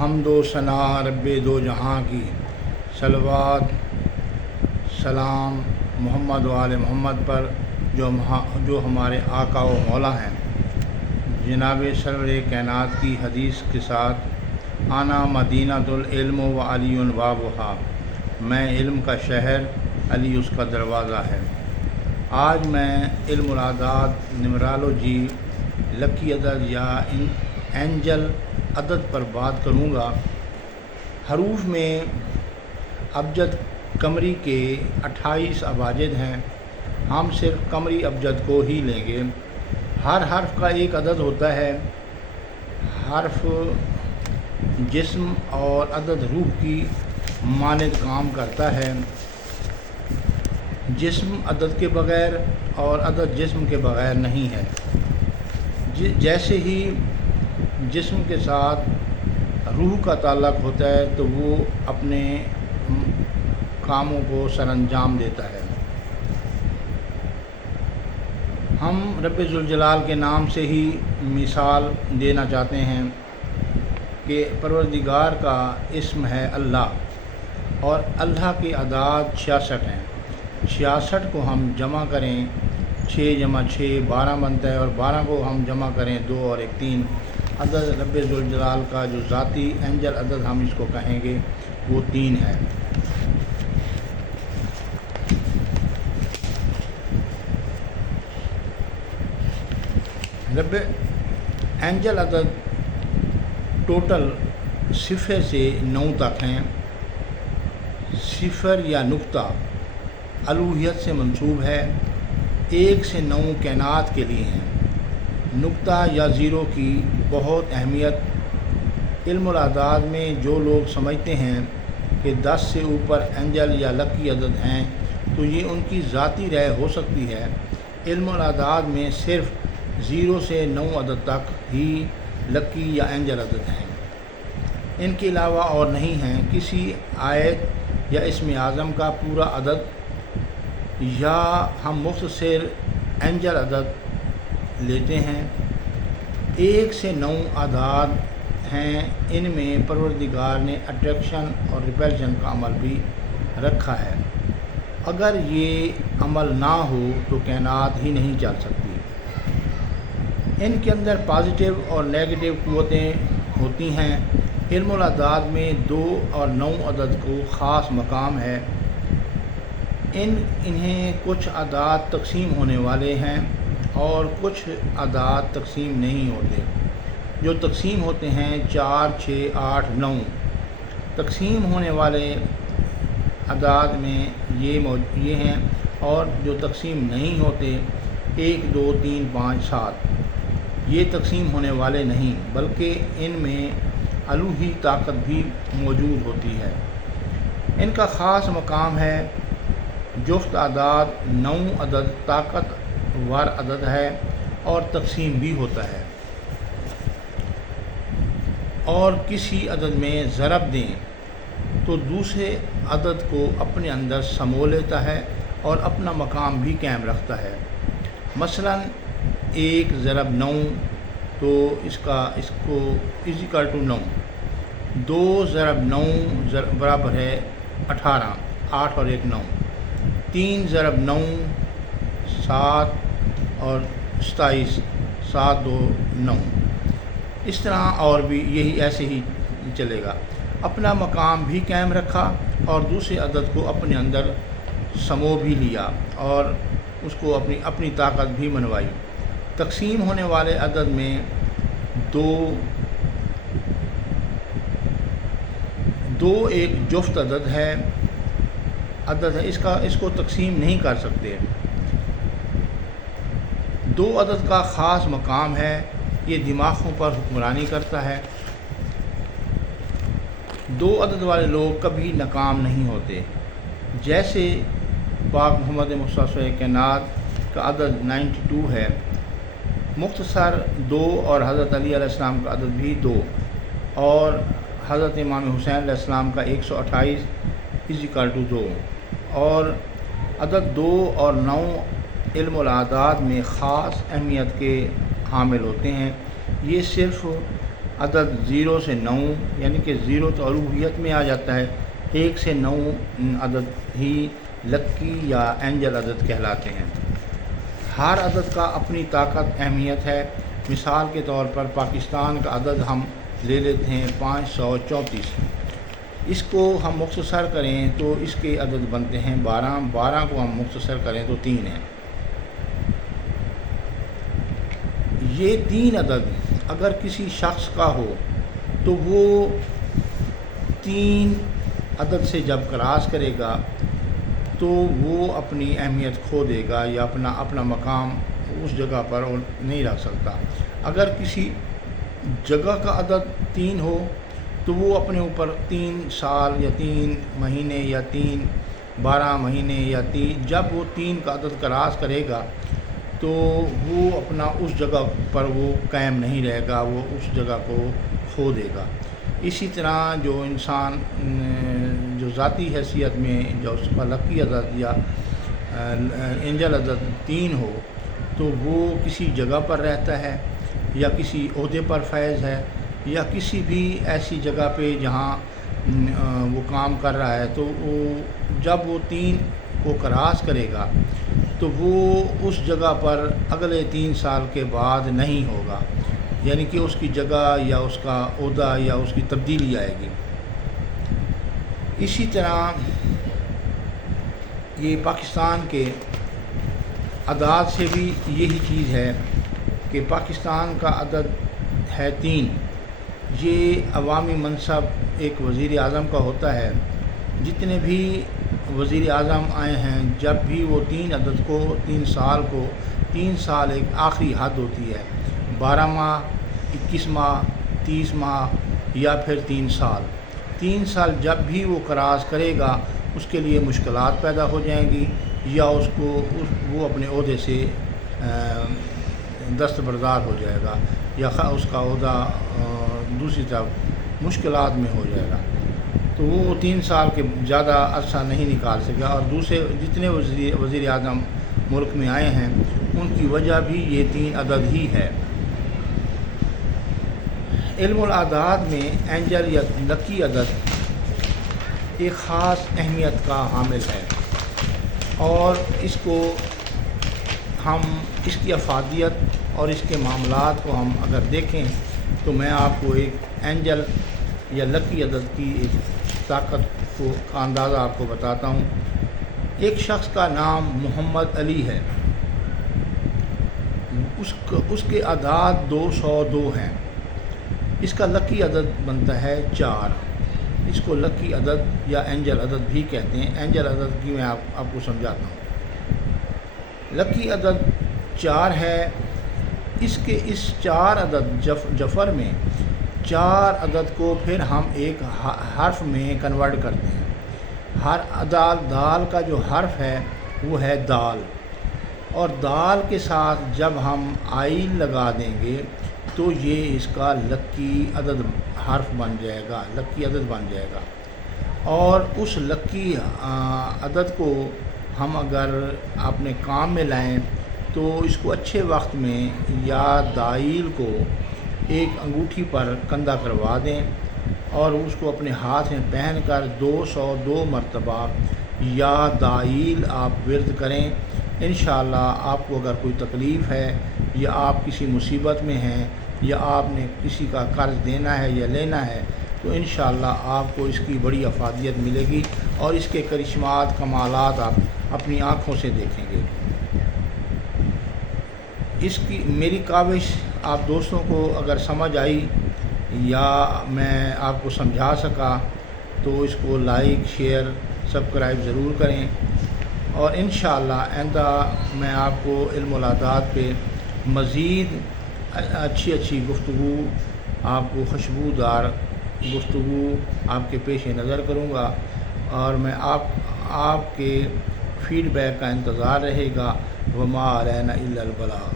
حمد و ثنا رب دو جہاں کی، صلوات سلام محمد و آل محمد پر جو ہمارے آقا و مولا ہیں۔ جناب سرور کائنات کی حدیث کے ساتھ آنا مدینۃ العلم و علی بابھا، میں علم کا شہر، علی اس کا دروازہ ہے۔ آج میں علم العداد، نمرالوجی، لکی عدد یا اینجل عدد پر بات کروں گا۔ حروف میں ابجد قمری کے 28 اباجد ہیں۔ ہم صرف قمری ابجد کو ہی لیں گے۔ ہر حرف کا ایک عدد ہوتا ہے۔ حرف جسم اور عدد روح کی مانند کام کرتا ہے۔ جسم عدد کے بغیر اور عدد جسم کے بغیر نہیں ہے۔ جیسے ہی جسم کے ساتھ روح کا تعلق ہوتا ہے تو وہ اپنے کاموں کو سر انجام دیتا ہے۔ ہم رب ذوالجلال کے نام سے ہی مثال دینا چاہتے ہیں کہ پروردگار کا اسم ہے اللہ، اور اللہ کے اعداد 66 ہیں۔ 66 کو ہم جمع کریں، 6 جمع 6 12 بنتا ہے، اور 12 کو ہم جمع کریں 2 اور 1 3۔ عدد رب ذوالجلال کا جو ذاتی اینجل عدد ہم اس کو کہیں گے وہ 3 ہے۔ رب اینجل عدد ٹوٹل 0 سے 9 تک ہیں۔ 0 یا نقطہ الوہیت سے منسوب ہے، 1 سے 9 کائنات کے لیے ہیں۔ نقطہ یا زیرو کی بہت اہمیت علم الاعداد میں جو لوگ سمجھتے ہیں کہ 10 سے اوپر اینجل یا لکی عدد ہیں تو یہ ان کی ذاتی رائے ہو سکتی ہے۔ علم الاعداد میں صرف 0 سے 9 عدد تک ہی لکی یا اینجل عدد ہیں، ان کے علاوہ اور نہیں ہیں۔ کسی آیت یا اسم اعظم کا پورا عدد یا ہم مختصر اینجل عدد لیتے ہیں۔ 1 سے 9 اعداد ہیں، ان میں پروردگار نے اٹریکشن اور ریپیلشن کا عمل بھی رکھا ہے۔ اگر یہ عمل نہ ہو تو کائنات ہی نہیں چل سکتی۔ ان کے اندر پازیٹیو اور نیگیٹو قوتیں ہوتی ہیں۔ علم الاعداد میں 2 اور 9 عدد کو خاص مقام ہے۔ انہیں کچھ اعداد تقسیم ہونے والے ہیں اور کچھ اعداد تقسیم نہیں ہوتے۔ جو تقسیم ہوتے ہیں 4 6 8 9۔ تقسیم ہونے والے اعداد میں یہ ہیں، اور جو تقسیم نہیں ہوتے 1 2 3 5 7، یہ تقسیم ہونے والے نہیں، بلکہ ان میں الوہی طاقت بھی موجود ہوتی ہے۔ ان کا خاص مقام ہے۔ جفت اعداد 9 عدد طاقت ور عدد ہے اور تقسیم بھی ہوتا ہے، اور کسی عدد میں ضرب دیں تو دوسرے عدد کو اپنے اندر سمو لیتا ہے اور اپنا مقام بھی قائم رکھتا ہے۔ مثلا 1 ضرب 9 تو اس کو = 9۔ 2 ضرب 9 برابر ہے 18، 8 اور 1 9۔ 3 ضرب 9 7 اور 27، 7 2 9۔ اس طرح اور بھی یہی ایسے ہی چلے گا۔ اپنا مقام بھی قائم رکھا اور دوسرے عدد کو اپنے اندر سمو بھی لیا اور اس کو اپنی طاقت بھی منوائی۔ تقسیم ہونے والے عدد میں 2 ایک جفت عدد ہے، اس کو تقسیم نہیں کر سکتے۔ 2 عدد کا خاص مقام ہے، یہ دماغوں پر حکمرانی کرتا ہے۔ 2 عدد والے لوگ کبھی ناکام نہیں ہوتے۔ جیسے پاک محمد مصطفیٰ کائنات کا عدد 92 ہے، مختصر 2، اور حضرت علی علیہ السلام کا عدد بھی 2، اور حضرت امام حسین علیہ السلام کا 128 = 2، اور عدد 2 اور 9 علم الاعداد میں خاص اہمیت کے حامل ہوتے ہیں۔ یہ صرف عدد 0 سے 9 یعنی کہ 0 تو الوہیت میں آ جاتا ہے، 1 سے 9 عدد ہی لکی یا اینجل عدد کہلاتے ہیں۔ ہر عدد کا اپنی طاقت اہمیت ہے۔ مثال کے طور پر پاکستان کا عدد ہم لے لیتے ہیں 534۔ اس کو ہم مختصر کریں تو اس کے عدد بنتے ہیں 12، 12 کو ہم مختصر کریں تو 3 ہیں۔ یہ 3 عدد اگر کسی شخص کا ہو تو وہ 3 عدد سے جب کراس کرے گا تو وہ اپنی اہمیت کھو دے گا یا اپنا مقام اس جگہ پر نہیں رکھ سکتا۔ اگر کسی جگہ کا عدد 3 ہو تو وہ اپنے اوپر 3 سال یا 3 مہینے یا 12 مہینے یا جب وہ 3 کا عدد کراس کرے گا تو وہ اپنا اس جگہ پر وہ قائم نہیں رہے گا، وہ اس جگہ کو کھو دے گا۔ اسی طرح جو انسان جو ذاتی حیثیت میں جو اس کا لکی عدد یا اینجل عدد 3 ہو تو وہ کسی جگہ پر رہتا ہے یا کسی عہدے پر فائز ہے یا کسی بھی ایسی جگہ پہ جہاں وہ کام کر رہا ہے، تو جب وہ 3 کو کراس کرے گا تو وہ اس جگہ پر اگلے 3 سال کے بعد نہیں ہوگا، یعنی کہ اس کی جگہ یا اس کا عہدہ یا اس کی تبدیلی آئے گی۔ اسی طرح یہ پاکستان کے اعداد سے بھی یہی چیز ہے کہ پاکستان کا عدد ہے 3۔ یہ عوامی منصب ایک وزیر اعظم کا ہوتا ہے۔ جتنے بھی وزیر اعظم آئے ہیں جب بھی وہ 3 عدد کو 3 سال کو 3 سال ایک آخری حد ہوتی ہے، 12 ماہ، 21 ماہ، 30 ماہ یا پھر 3 سال۔ 3 سال جب بھی وہ کراس کرے گا اس کے لیے مشکلات پیدا ہو جائیں گی یا وہ اپنے عہدے سے دستبردار ہو جائے گا یا اس کا عہدہ دوسری طرف مشکلات میں ہو جائے گا، تو وہ 3 سال کے زیادہ عرصہ نہیں نکال سکے۔ اور دوسرے جتنے وزیر اعظم ملک میں آئے ہیں ان کی وجہ بھی یہ 3 عدد ہی ہے۔ علم الاعداد میں اینجل یا لکی عدد ایک خاص اہمیت کا حامل ہے، اور اس کی افادیت اور اس کے معاملات کو ہم اگر دیکھیں تو میں آپ کو ایک اینجل یا لکی عدد کی ایک طاقت کا اندازہ آپ کو بتاتا ہوں۔ ایک شخص کا نام محمد علی ہے، اس کے اعداد 202 ہیں، اس کا لکی عدد بنتا ہے 4۔ اس کو لکی عدد یا اینجل عدد بھی کہتے ہیں۔ اینجل عدد کی میں آپ کو سمجھاتا ہوں۔ لکی عدد 4 ہے، اس 4 عدد جفر میں 4 عدد کو پھر ہم ایک حرف میں کنورٹ کرتے ہیں۔ ہر دال کا جو حرف ہے وہ ہے دال، اور دال کے ساتھ جب ہم آئل لگا دیں گے تو یہ اس کا لکی عدد حرف بن جائے گا، لکی عدد بن جائے گا۔ اور اس لکی عدد کو ہم اگر اپنے کام میں لائیں تو اس کو اچھے وقت میں یا دائل کو ایک انگوٹھی پر کندہ کروا دیں اور اس کو اپنے ہاتھ میں پہن کر 202 مرتبہ یا دائل آپ ورد کریں۔ انشاءاللہ آپ کو اگر کوئی تکلیف ہے یا آپ کسی مصیبت میں ہیں یا آپ نے کسی کا قرض دینا ہے یا لینا ہے تو انشاءاللہ آپ کو اس کی بڑی افادیت ملے گی اور اس کے کرشمات کمالات آپ اپنی آنکھوں سے دیکھیں گے۔ میری کاوش آپ دوستوں کو اگر سمجھ آئی یا میں آپ کو سمجھا سکا تو اس کو لائک، شیئر، سبسکرائب ضرور کریں، اور انشاءاللہ آئندہ میں آپ کو علم الاعداد پہ مزید اچھی گفتگو، آپ کو خوشبودار گفتگو آپ کے پیش نظر کروں گا، اور میں آپ کے فیڈ بیک کا انتظار رہے گا۔ وما علینا الا البلاغ۔